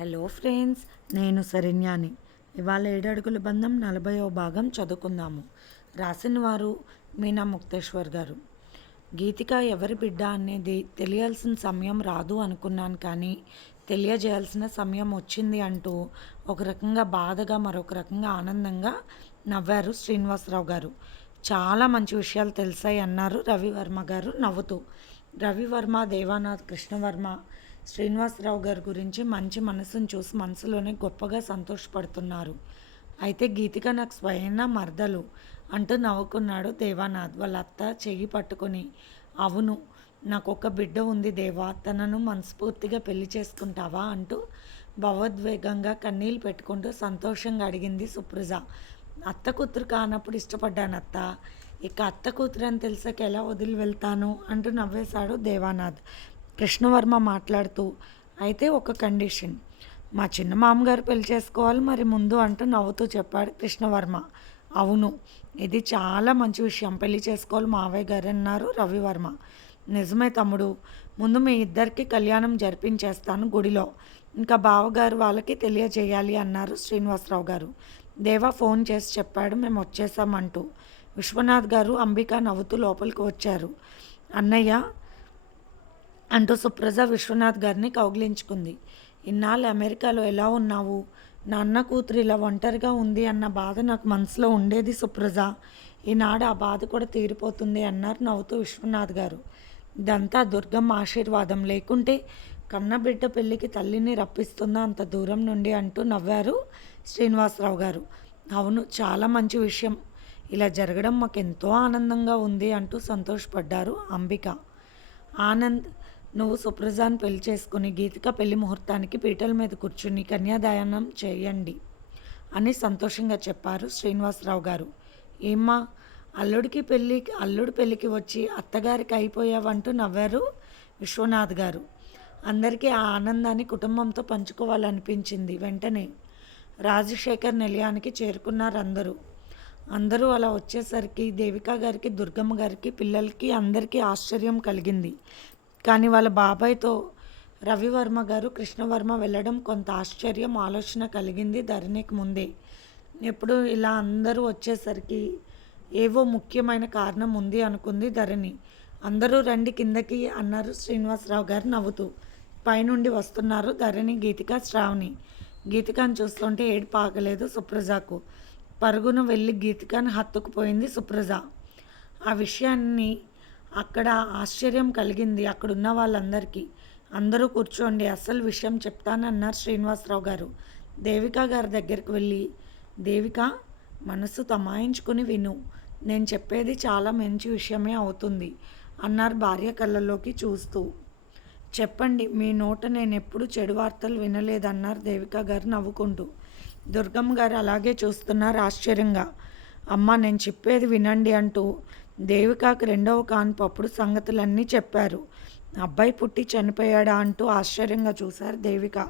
Hello friends నేను సరిన్యాని ఇవాళ ఏడడుగుల బంధం నలభైవ భాగం చదువుకుందాము. రాసిన వారు మీనా ముక్తేశ్వర్ గారు. గీతిక ఎవరి బిడ్డ అనేది తెలియాల్సిన సమయం రాదు అనుకున్నాను కానీ తెలియజేయాల్సిన సమయం వచ్చింది అంటూ ఒక రకంగా బాధగా మరొక రకంగా ఆనందంగా నవ్వారు శ్రీనివాసరావు గారు. చాలా మంచి విషయాలు తెలిసాయి అన్నారు రవివర్మ గారు నవ్వుతూ. రవివర్మ దేవానాథ్ కృష్ణవర్మ శ్రీనివాసరావు గారి గురించి మంచి మనసును చూసి మనసులోనే గొప్పగా సంతోషపడుతున్నారు. అయితే గీతిక నాకు స్వయంగా మరదలు అంటూ నవ్వుకున్నాడు దేవానాథ్. వాళ్ళ అత్త చెయ్యి పట్టుకొని అవును నాకు ఒక బిడ్డ ఉంది దేవా తనను మనస్ఫూర్తిగా పెళ్ళి చేసుకుంటావా అంటూ భావోద్వేగంగా కన్నీళ్ళు పెట్టుకుంటూ సంతోషంగా అడిగింది సుప్రజ. అత్త కూతురు కానప్పుడు ఇష్టపడ్డాను అత్త ఇక అత్త కూతురు అని తెలిసాక ఎలా వదిలి వెళ్తాను అంటూ నవ్వేశాడు దేవానాథ్. కృష్ణవర్మ మాట్లాడుతూ అయితే ఒక కండిషన్. మా చిన్న మామగారు పెళ్ళి చేసుకోవాలి మరి ముందు అంటూ నవ్వుతూ చెప్పాడు కృష్ణవర్మ. అవును ఇది చాలా మంచి విషయం. పెళ్ళి చేసుకోవాలి మావయ్య గారు అన్నారు రవివర్మ. నిజమే తమ్ముడు. ముందు మీ ఇద్దరికి కళ్యాణం జరిపించేస్తాను గుడిలో. ఇంకా బావగారు వాళ్ళకి తెలియజేయాలి అన్నారు శ్రీనివాసరావు గారు. దేవా ఫోన్ చేసి చెప్పాడు మేము వచ్చేసామంటూ. విశ్వనాథ్ గారు అంబిక నవ్వుతూ లోపలికి వచ్చారు. అన్నయ్య అంటూ సుప్రజ విశ్వనాథ్ గారిని కౌగిలించుకుంది. ఇన్నాళ్ళు అమెరికాలో ఎలా ఉన్నావు? నా అన్న కూతురు ఇలా ఒంటరిగా ఉంది అన్న బాధ నాకు మనసులో ఉండేది సుప్రజ. ఈనాడు ఆ బాధ కూడా తీరిపోతుంది అన్నారు నవ్వుతూ విశ్వనాథ్ గారు. ఇదంతా దుర్గమ్మ ఆశీర్వాదం. లేకుంటే కన్నబిడ్డ పెళ్ళికి తల్లిని రప్పిస్తుందా అంత దూరం నుండి అంటూ నవ్వారు శ్రీనివాసరావు గారు. అవును చాలా మంచి విషయం. ఇలా జరగడం మాకు ఎంతో ఆనందంగా ఉంది అంటూ సంతోషపడ్డారు అంబిక. ఆనంద్ నువ్వు సుప్రజాన్ పెళ్ళి చేసుకుని గీతిక పెళ్ళి ముహూర్తానికి పీటల మీద కూర్చుని కన్యాదానం చేయండి అని సంతోషంగా చెప్పారు శ్రీనివాసరావు గారు. ఏమ్మా అల్లుడికి పెళ్ళి అల్లుడు పెళ్ళికి వచ్చి అత్తగారికి అయిపోయావంటూ నవ్వారు విశ్వనాథ్ గారు. అందరికీ ఆ ఆనందాన్ని కుటుంబంతో పంచుకోవాలనిపించింది వెంటనే రాజశేఖర్ నిలయానికి చేరుకున్నారు అందరూ అందరూ అలా వచ్చేసరికి దేవికా గారికి దుర్గమ్మ గారికి పిల్లలకి అందరికీ ఆశ్చర్యం కలిగింది. కానీ వాళ్ళ బాబాయ్తో రవివర్మ గారు కృష్ణవర్మ వెళ్ళడం కొంత ఆశ్చర్యం ఆలోచన కలిగింది ధరణికి ముందే. ఎప్పుడు ఇలా అందరూ వచ్చేసరికి ఏవో ముఖ్యమైన కారణం ఉంది అనుకుంది ధరణి. అందరూ రండి కిందకి అన్నారు శ్రీనివాసరావు గారు నవ్వుతూ. పైనుండి వస్తున్నారు ధరణి గీతిక శ్రావణి. గీతికను చూస్తుంటే ఏడు ఆగలేదు సుప్రజకు. పరుగున వెళ్ళి గీతికను హత్తుకుపోయింది సుప్రజ. ఆ విషయాన్ని అక్కడ ఆశ్చర్యం కలిగింది అక్కడున్న వాళ్ళందరికీ. అందరూ కూర్చోండి అసలు విషయం చెప్తానన్నారు శ్రీనివాసరావు గారు. దేవిక గారి దగ్గరికి వెళ్ళి దేవిక మనసు తమాయించుకుని విను. నేను చెప్పేది చాలా మంచి విషయమే అవుతుంది అన్నారు భార్య కళ్ళలోకి చూస్తూ. చెప్పండి మీ నోట నేను ఎప్పుడు చెడు వార్తలు వినలేదన్నారు దేవిక గారు నవ్వుకుంటూ. దుర్గమ్మ గారు అలాగే చూస్తున్నారు ఆశ్చర్యంగా. అమ్మ నేను చెప్పేది వినండి అంటూ దేవికాకు రెండవ కాన్పప్పుడు సంగతులన్నీ చెప్పారు. అబ్బాయి పుట్టి చనిపోయాడా అంటూ ఆశ్చర్యంగా చూశారు దేవిక.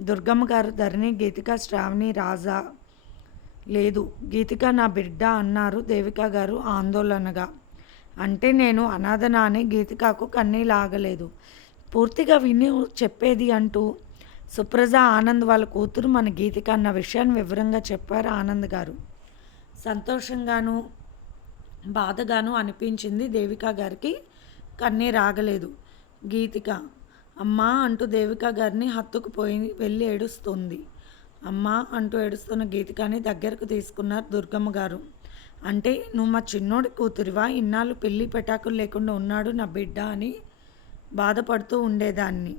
దుర్గమ్మ గారు ధరణి గీతిక శ్రావణి రాజా. లేదు గీతిక నా బిడ్డ అన్నారు దేవిక గారు ఆందోళనగా. అంటే నేను అనాథనా అని గీతికకు కన్నీలాగలేదు. పూర్తిగా విని చెప్పేది అంటూ సుప్రజ ఆనంద్ వాళ్ళ కూతురు మన గీతిక అన్న విషయాన్ని వివరంగా చెప్పారు ఆనంద్ గారు. సంతోషంగాను బాధగాను అనిపించింది దేవికా గారికి. కన్నీ రాగలేదు. గీతిక అమ్మా అంటూ దేవికా గారిని హత్తుకుపోయి వెళ్ళి ఏడుస్తుంది. అమ్మా అంటూ ఏడుస్తున్న గీతికాని దగ్గరకు తీసుకున్నారు దుర్గమ్మ గారు. అంటే నువ్వు మా చిన్నోడి కూతురివా? ఇన్నాళ్ళు పెళ్ళి పెటాకులు లేకుండా ఉన్నాడు నా బిడ్డ అని బాధపడుతూ ఉండేదాన్ని.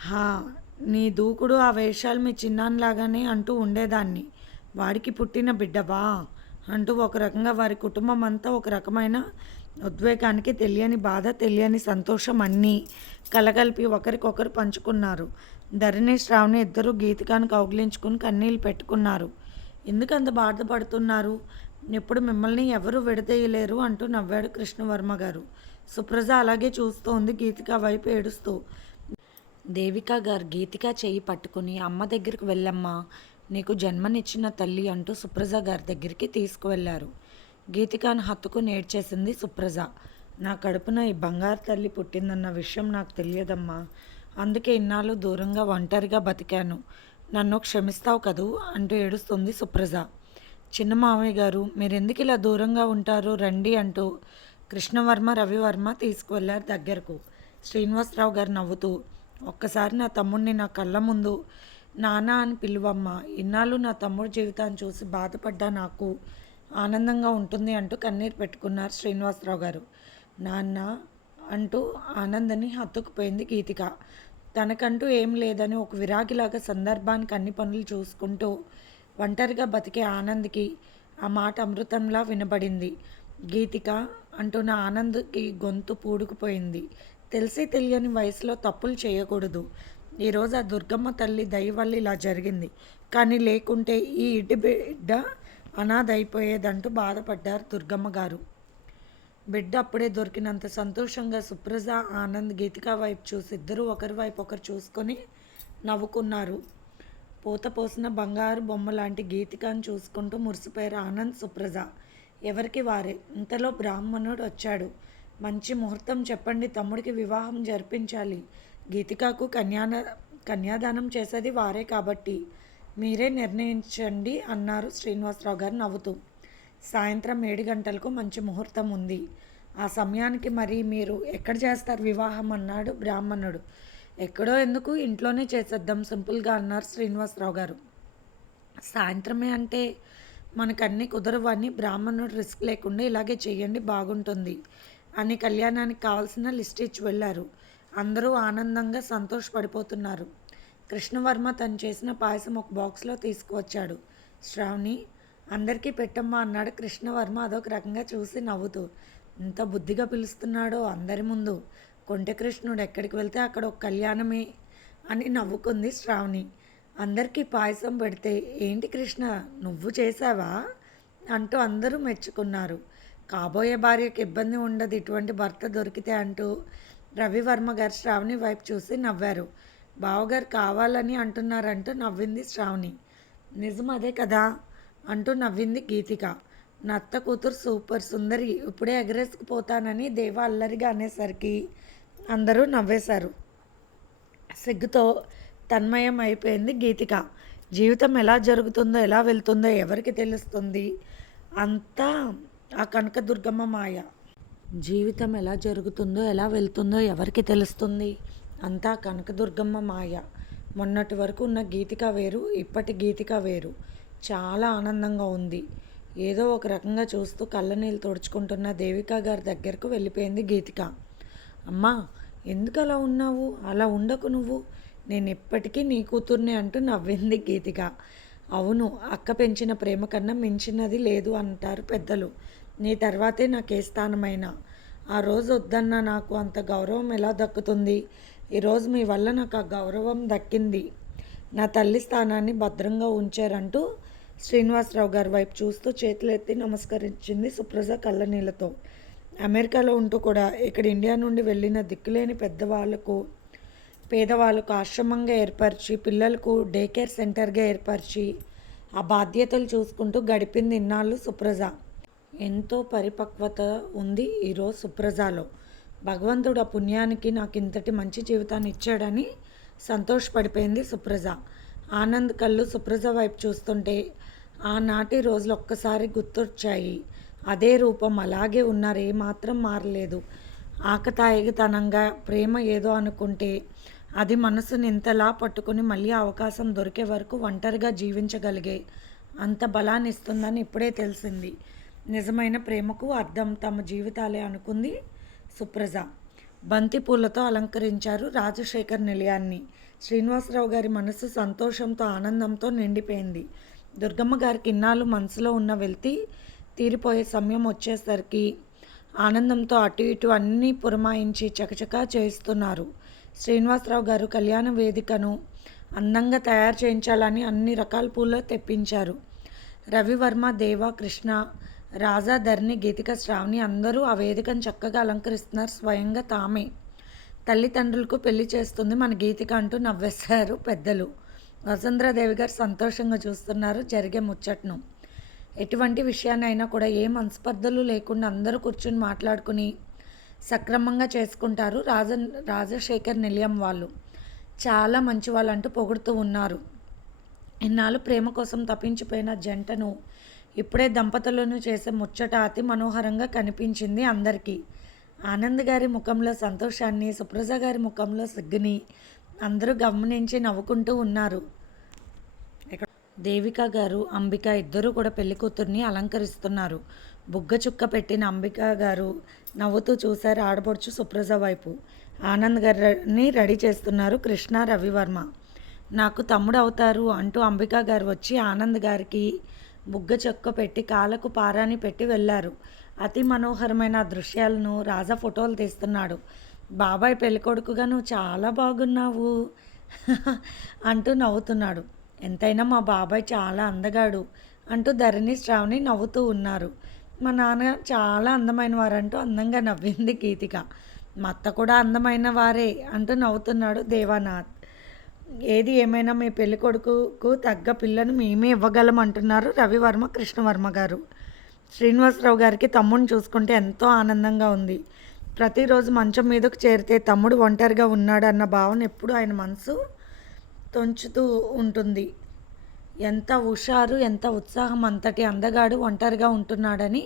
హా నీ దూకుడు ఆ వేషాలు మీ చిన్నాన్నలాగానే అంటూ ఉండేదాన్ని. వాడికి పుట్టిన బిడ్డవా? అంటూ ఒక రకంగా వారి కుటుంబం అంతా ఒక రకమైన ఉద్వేగానికి తెలియని బాధ తెలియని సంతోషం అన్నీ కలగలిపి ఒకరికొకరు పంచుకున్నారు. ధరణి శ్రావణి ఇద్దరు గీతికాను కౌగిలించుకుని కన్నీళ్ళు పెట్టుకున్నారు. ఎందుకు అంత బాధపడుతున్నారు ఎప్పుడు మిమ్మల్ని ఎవరు విడదీయలేరు అంటూ నవ్వాడు కృష్ణవర్మ గారు. సుప్రజ అలాగే చూస్తోంది గీతిక వైపు ఏడుస్తూ. దేవిక గారు గీతిక చేయి పట్టుకుని అమ్మ దగ్గరికి వెళ్ళమ్మా నీకు జన్మనిచ్చిన తల్లి అంటూ సుప్రజ గారి దగ్గరికి తీసుకువెళ్ళారు గీతికాను హత్తుకు నేడ్చేసింది సుప్రజ. నా కడుపున ఈ బంగారు తల్లి పుట్టిందన్న విషయం నాకు తెలియదమ్మా. అందుకే ఇన్నాళ్ళు దూరంగా ఒంటరిగా బతికాను. నన్ను క్షమిస్తావు కదూ? అంటూ ఏడుస్తుంది సుప్రజ. చిన్న మామయ్య గారు మీరెందుకు ఇలా దూరంగా ఉంటారు రండి అంటూ కృష్ణవర్మ రవివర్మ తీసుకువెళ్ళారు దగ్గరకు. శ్రీనివాసరావు గారు నవ్వుతూ ఒక్కసారి నా తమ్ముడిని నా కళ్ళ ముందు నానా అని పిలువమ్మ ఇన్నాళ్ళు నా తమ్ముడు జీవితాన్ని చూసి బాధపడ్డా నాకు ఆనందంగా ఉంటుంది అంటూ కన్నీరు పెట్టుకున్నారు శ్రీనివాసరావు గారు. నాన్న అంటూ ఆనందని హత్తుకుపోయింది గీతిక. తనకంటూ ఏం లేదని ఒక విరాగిలాగా సందర్భానికి అన్ని పనులు చూసుకుంటూ ఒంటరిగా బతికే ఆనంద్కి ఆ మాట అమృతంలా వినబడింది. గీతిక అంటున్న ఆనంద్కి గొంతు పూడుకుపోయింది. తెలిసి తెలియని వయసులో తప్పులు చేయకూడదు. ఈరోజు ఆ దుర్గమ్మ తల్లి దయ వల్ల ఇలా జరిగింది. కానీ లేకుంటే ఈ ఇంటి బిడ్డ అనాథ అయిపోయేదంటూ బాధపడ్డారు దుర్గమ్మ గారు. బిడ్డ అప్పుడే దొరికినంత సంతోషంగా సుప్రజ ఆనంద్ గీతిక వైపు చూసి ఇద్దరు ఒకరి వైపు ఒకరు చూసుకొని నవ్వుకున్నారు. పూత పోసిన బంగారు బొమ్మ లాంటి గీతికను చూసుకుంటూ మురిసిపోయారు ఆనంద్ సుప్రజ. ఎవరికి వారే? ఇంతలో బ్రాహ్మణుడు వచ్చాడు. మంచి ముహూర్తం చెప్పండి తమ్ముడికి వివాహం జరిపించాలి. గీతికకు కన్యాన కన్యాదానం చేసేది వారే కాబట్టి మీరే నిర్ణయించండి అన్నారు శ్రీనివాసరావు గారు నవ్వుతూ. సాయంత్రం ఏడు గంటలకు మంచి ముహూర్తం ఉంది. ఆ సమయానికి మరి మీరు ఎక్కడ చేస్తారు వివాహం అన్నాడు బ్రాహ్మణుడు. ఎక్కడో ఎందుకు? ఇంట్లోనే చేసేద్దాం సింపుల్గా అన్నారు శ్రీనివాసరావు గారు. సాయంత్రమే అంటే మనకన్నీ కుదరవని బ్రాహ్మణుడు రిస్క్ లేకుండా ఇలాగే చేయండి బాగుంటుంది అని కళ్యాణానికి కావాల్సిన లిస్ట్ ఇచ్చి వెళ్ళారు. అందరూ ఆనందంగా సంతోషపడిపోతున్నారు. కృష్ణవర్మ తను చేసిన పాయసం ఒక బాక్స్లో తీసుకువచ్చాడు. శ్రావణి అందరికీ పెట్టమ్మా అన్నాడు కృష్ణవర్మ అదొక రకంగా చూసి నవ్వుతూ. ఇంత బుద్ధిగా పిలుస్తున్నాడో అందరి ముందు. కొంటకృష్ణుడు ఎక్కడికి వెళ్తే అక్కడ ఒక కళ్యాణమే అని నవ్వుకుంది శ్రావణి. అందరికీ పాయసం పెడితే ఏంటి కృష్ణ నువ్వు చేసావా అంటూ అందరూ మెచ్చుకున్నారు. కాబోయే భార్యకి ఇబ్బంది ఉండదు ఇటువంటి భర్త దొరికితే అంటూ రవివర్మ గారు శ్రావణి వైపు చూసి నవ్వారు. బావగారు కావాలని అంటున్నారంటూ నవ్వింది శ్రావణి. నిజం అదే కదా? అంటూ నవ్వింది గీతిక. నా అత్త కూతురు సూపర్ సుందరి ఇప్పుడే ఎగరేసుకుపోతానని దేవ అల్లరిగా అనేసరికి అందరూ నవ్వేశారు. సిగ్గుతో తన్మయం అయిపోయింది గీతిక. జీవితం ఎలా జరుగుతుందో ఎలా వెళ్తుందో ఎవరికి తెలుస్తుంది? అంతా ఆ కనకదుర్గమ్మ మాయ. జీవితం ఎలా జరుగుతుందో ఎలా వెళ్తుందో ఎవరికి తెలుస్తుంది? అంతా కనకదుర్గమ్మ మాయ. మొన్నటి వరకు ఉన్న గీతిక వేరు ఇప్పటి గీతిక వేరు. చాలా ఆనందంగా ఉంది. ఏదో ఒక రకంగా చూస్తూ కళ్ళనీళ్ళు తుడుచుకుంటున్న దేవిక గారి దగ్గరకు వెళ్ళిపోయింది గీతిక. అమ్మా ఎందుకు అలా ఉన్నావు? అలా ఉండకు నువ్వు. నేను ఎప్పటికీ నీ కూతుర్ని అంటూ నవ్వింది గీతిక. అవును అక్క పెంచిన ప్రేమ కన్నా మించినది లేదు అంటారు పెద్దలు. నీ తర్వాతే నాకు ఏ స్థానమైనా. ఆ రోజు వద్దన్న నాకు అంత గౌరవం ఎలా దక్కుతుంది? ఈరోజు మీ వల్ల నాకు ఆ గౌరవం దక్కింది. నా తల్లి స్థానాన్ని భద్రంగా ఉంచారంటూ శ్రీనివాసరావు గారి వైపు చూస్తూ చేతులెత్తి నమస్కరించింది సుప్రజ కళ్ళనీళ్ళతో. అమెరికాలో ఉంటూ కూడా ఇక్కడ ఇండియా నుండి వెళ్ళిన దిక్కులేని పెద్దవాళ్ళకు పేదవాళ్ళకు ఆశ్రమంగా ఏర్పరిచి పిల్లలకు డే కేర్ సెంటర్గా ఏర్పరిచి ఆ బాధ్యతలు చూసుకుంటూ గడిపింది ఇన్నాళ్ళు సుప్రజ. ఎంతో పరిపక్వత ఉంది ఈరోజు సుప్రజాలో. భగవంతుడు ఆ పుణ్యానికి నాకు ఇంతటి మంచి జీవితాన్ని ఇచ్చాడని సంతోషపడిపోయింది సుప్రజ. ఆనంద్ కళ్ళు సుప్రజ వైపు చూస్తుంటే ఆనాటి రోజులు ఒక్కసారి గుర్తొచ్చాయి. అదే రూపం అలాగే ఉన్నారు ఏమాత్రం మారలేదు. ఆకతాయితనంగా ప్రేమ ఏదో అనుకుంటే అది మనసుని ఇంతలా పట్టుకుని మళ్ళీ అవకాశం దొరికే వరకు ఒంటరిగా జీవించగలిగే అంత బలాన్ని ఇస్తుందని ఇప్పుడే తెలిసింది. నిజమైన ప్రేమకు అర్థం తమ జీవితాలే అనుకుంది సుప్రజ. బంతి పూలతో అలంకరించారు రాజశేఖర్ నిలయాన్ని. శ్రీనివాసరావు గారి మనసు సంతోషంతో ఆనందంతో నిండిపోయింది. దుర్గమ్మ గారికి ఇన్నాళ్ళు మనసులో ఉన్న వెళ్తి తీరిపోయే సమయం వచ్చేసరికి ఆనందంతో అటు ఇటు అన్నీ పురమాయించి చకచకా చేయిస్తున్నారు. శ్రీనివాసరావు గారు కళ్యాణ వేదికను అందంగా తయారు చేయించాలని అన్ని రకాల పూలు తెప్పించారు. రవివర్మ దేవ కృష్ణ రాజా ధర్ని గీతిక శ్రావణి అందరూ ఆ వేదికను చక్కగా అలంకరిస్తున్నారు స్వయంగా తామే. తల్లిదండ్రులకు పెళ్ళి చేస్తుంది మన గీతిక అంటూ నవ్వేశారు పెద్దలు. వసుంధరాదేవి గారు సంతోషంగా చూస్తున్నారు జరిగే ముచ్చట్ను. ఎటువంటి విషయాన్నైనా కూడా ఏ మనస్పర్ధలు లేకుండా అందరూ కూర్చుని మాట్లాడుకుని సక్రమంగా చేసుకుంటారు రాజ రాజశేఖర్ నిలయం వాళ్ళు. చాలా మంచి వాళ్ళంటూ పొగుడుతూ ఉన్నారు. ఇన్నాళ్ళు ప్రేమ కోసం తప్పించిపోయిన జంటను ఇప్పుడే దంపతులను చేసే ముచ్చట అతి మనోహరంగా కనిపించింది అందరికీ. ఆనంద్ గారి ముఖంలో సంతోషాన్ని సుప్రజ గారి ముఖంలో సిగ్గుని అందరూ గమనించి నవ్వుకుంటూ ఉన్నారు. దేవిక గారు అంబిక ఇద్దరూ కూడా పెళ్ళి కూతుర్ని అలంకరిస్తున్నారు. బుగ్గ చుక్క పెట్టిన అంబిక గారు నవ్వుతూ చూశారు ఆడపడుచు సుప్రజ వైపు. ఆనంద్ గారిని రెడీ చేస్తున్నారు కృష్ణ రవివర్మ. నాకు తమ్ముడు అవుతారు అంటూ అంబిక గారు వచ్చి ఆనంద్ గారికి బుగ్గ చెక్క పెట్టి కాళ్ళకు పారాని పెట్టి వెళ్ళారు. అతి మనోహరమైన దృశ్యాలను రాజా ఫోటోలు తీస్తున్నాడు. బాబాయ్ పెళ్ళికొడుకుగా నువ్వు చాలా బాగున్నావు అంటూ నవ్వుతున్నాడు. ఎంతైనా మా బాబాయ్ చాలా అందగాడు అంటూ ధరణి శ్రావణి నవ్వుతూ ఉన్నారు. మా నాన్న చాలా అందమైన వారంటూ అందంగా నవ్వింది గీతిక మా అత్త కూడా అందమైన వారే అంటూ నవ్వుతున్నాడు దేవానాథ్. ఏది ఏమైనా మీ పెళ్ళి కొడుకుకు తగ్గ పిల్లను మేమే ఇవ్వగలం అంటున్నారు రవివర్మ కృష్ణవర్మ గారు. శ్రీనివాసరావు గారికి తమ్ముడిని చూసుకుంటే ఎంతో ఆనందంగా ఉంది. ప్రతిరోజు మంచం మీదకు చేరితే తమ్ముడు ఒంటరిగా ఉన్నాడు అన్న భావన ఎప్పుడు ఆయన మనసు తొంచుతూ ఉంటుంది. ఎంత హుషారు ఎంత ఉత్సాహం అంతటి అందగాడు ఒంటరిగా ఉంటున్నాడని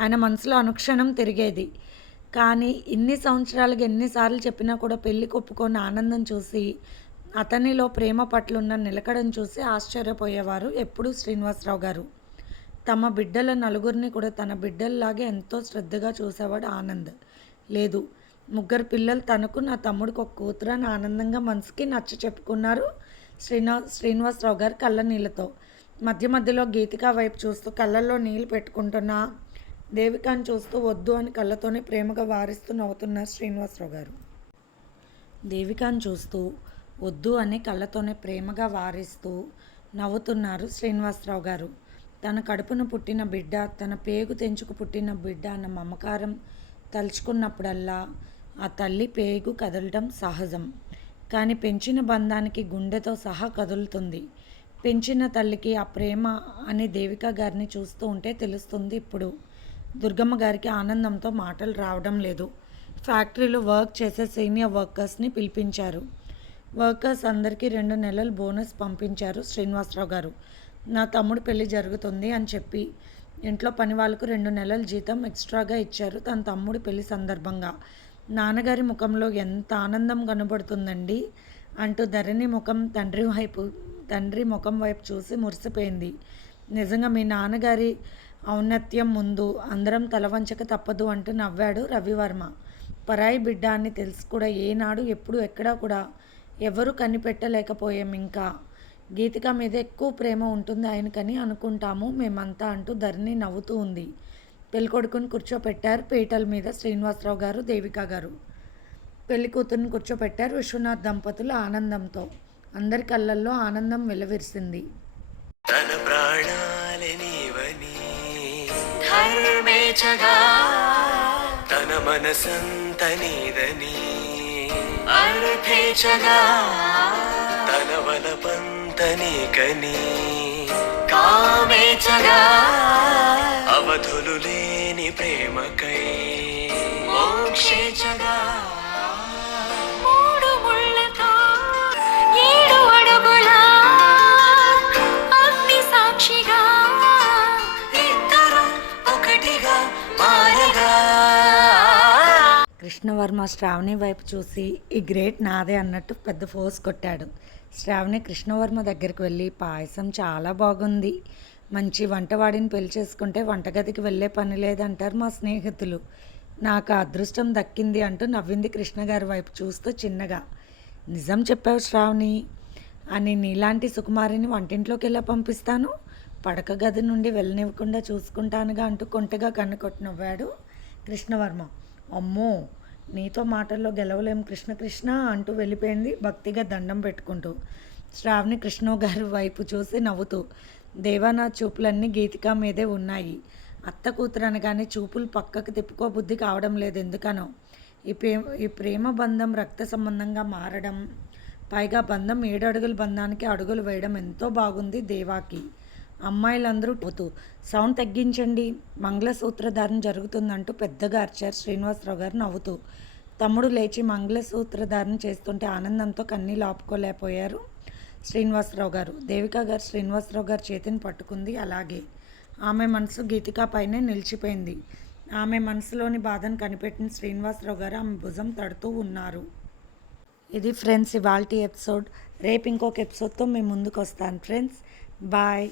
ఆయన మనసులో అనుక్షణం తిరిగేది. కానీ ఇన్ని సంవత్సరాలుగా ఎన్నిసార్లు చెప్పినా కూడా పెళ్ళి కొప్పుకొని ఆనందం చూసి అతనిలో ప్రేమ పట్లున్న నిలకడను చూసి ఆశ్చర్యపోయేవారు ఎప్పుడూ శ్రీనివాసరావు గారు. తమ బిడ్డల నలుగురిని కూడా తన బిడ్డల్లాగే ఎంతో శ్రద్ధగా చూసేవాడు ఆనంద్. లేదు ముగ్గురు పిల్లలు తనకు నా తమ్ముడికి ఒక కూతురు అని ఆనందంగా మనసుకి నచ్చ చెప్పుకున్నారు శ్రీనివా శ్రీనివాసరావు గారు కళ్ళ నీళ్ళతో. మధ్య మధ్యలో గీతిక వైపు చూస్తూ కళ్ళల్లో నీళ్ళు పెట్టుకుంటున్న దేవికాని చూస్తూ వద్దు అని కళ్ళతోనే ప్రేమగా వారిస్తూ నవ్వుతున్నారు శ్రీనివాసరావు గారు. దేవికాని చూస్తూ వద్దు అని కళ్ళతోనే ప్రేమగా వారిస్తూ నవ్వుతున్నారు శ్రీనివాసరావు గారు. తన కడుపున పుట్టిన బిడ్డ తన పేగు తెంచుకు పుట్టిన బిడ్డ అన్న మమకారం తలుచుకున్నప్పుడల్లా ఆ తల్లి పేగు కదలడం సహజం. కానీ పెంచిన బంధానికి గుండెతో సహా కదులుతుంది. పెంచిన తల్లికి ఆ ప్రేమ అని దేవిక గారిని చూస్తూ ఉంటే తెలుస్తుంది ఇప్పుడు. దుర్గమ్మ గారికి ఆనందంతో మాటలు రావడం లేదు. ఫ్యాక్టరీలో వర్క్ చేసే సీనియర్ వర్కర్స్ని పిలిపించారు. వర్కర్స్ అందరికీ రెండు నెలలు బోనస్ పంపించారు శ్రీనివాసరావు గారు. నా తమ్ముడు పెళ్ళి జరుగుతుంది అని చెప్పి ఇంట్లో పని వాళ్ళకు రెండు నెలల జీతం ఎక్స్ట్రాగా ఇచ్చారు తన తమ్ముడు పెళ్ళి సందర్భంగా. నాన్నగారి ముఖంలో ఎంత ఆనందం కనబడుతుందండి అంటూ ధరణి ముఖం తండ్రి వైపు తండ్రి ముఖం వైపు చూసి మురిసిపోయింది. నిజంగా మీ నాన్నగారి ఔన్నత్యం ముందు అందరం తలవంచక తప్పదు అంటూ నవ్వాడు రవివర్మ. పరాయి బిడ్డ అని తెలిసి కూడా ఏనాడు ఎప్పుడు ఎక్కడా కూడా ఎవరు కనిపెట్టలేకపోయాం ఇంకా. గీతిక మీద ఎక్కువ ప్రేమ ఉంటుంది ఆయనకని అనుకుంటాము. మేమంతా అంటూ ధరణి నవ్వుతూ ఉంది. పెళ్ళికొడుకుని కూర్చోపెట్టారు పీటల మీద శ్రీనివాసరావు గారు దేవిక గారు. పెళ్ళి కూతురుని కూర్చోపెట్టారు విశ్వనాథ్ దంపతులు ఆనందంతో. అందరి కళ్ళల్లో ఆనందం వెలువరిసింది. తన ప్రాణాలనివని నీదని అర్థేచగా తన వలపంత కామేచగా అవధులు లేని ప్రేమకై మోక్షేచగా కృష్ణవర్మ శ్రావణి వైపు చూసి ఈ గ్రేట్ నాదే అన్నట్టు పెద్ద ఫోర్స్ కొట్టాడు. శ్రావణి కృష్ణవర్మ దగ్గరికి వెళ్ళి పాయసం చాలా బాగుంది. మంచి వంటవాడిని పెళ్ళి చేసుకుంటే వంటగదికి వెళ్ళే పని లేదంటారు మా స్నేహితులు. నాకు అదృష్టం దక్కింది అంటూ నవ్వింది కృష్ణగారి వైపు చూస్తూ చిన్నగా. నిజం చెప్పావు శ్రావణి. అని నీలాంటి సుకుమారిని వంటింట్లోకి ఎలా పంపిస్తాను? పడక గది నుండి వెళ్ళనివ్వకుండా చూసుకుంటానుగా అంటూ కొంటగా కన్నుకొట్టి నవ్వాడు కృష్ణవర్మ. అమ్మో నీతో మాటల్లో గెలవలేం కృష్ణ కృష్ణ అంటూ వెళ్ళిపోయింది. భక్తిగా దండం పెట్టుకుంటూ. శ్రావణి కృష్ణ గారి వైపు చూసి నవ్వుతూ దేవానాథ్ చూపులన్నీ గీతిక మీదే ఉన్నాయి. అత్త కూతురు అనగానే చూపులు పక్కకు తిప్పుకో బుద్ధి కావడం లేదు. ఎందుకనో? ఈ ప్రేమ ఈ ప్రేమ బంధం రక్త సంబంధంగా మారడం పైగా బంధం ఏడు అడుగుల బంధానికి అడుగులు వేయడం ఎంతో బాగుంది దేవాకి. అమ్మాయిలందరూ పోతూ సౌండ్ తగ్గించండి మంగళసూత్రధారణ జరుగుతుందంటూ పెద్దగా అర్చారు శ్రీనివాసరావు గారు నవ్వుతూ. తమ్ముడు లేచి మంగళసూత్రధారణ చేస్తుంటే ఆనందంతో కన్నీళ్ళు ఆపుకోలేకపోయారు శ్రీనివాసరావు గారు. దేవిక గారు శ్రీనివాసరావు గారు చేతిని పట్టుకుంది అలాగే. ఆమె మనసు గీతిక పైనే నిలిచిపోయింది. ఆమె మనసులోని బాధను కనిపెట్టిన శ్రీనివాసరావు గారు ఆమె భుజం తడుతూ ఉన్నారు. ఇది ఫ్రెండ్స్ ఇవాల్టి ఎపిసోడ్. రేపు ఇంకొక ఎపిసోడ్తో మేము ముందుకు వస్తాను ఫ్రెండ్స్. బాయ్.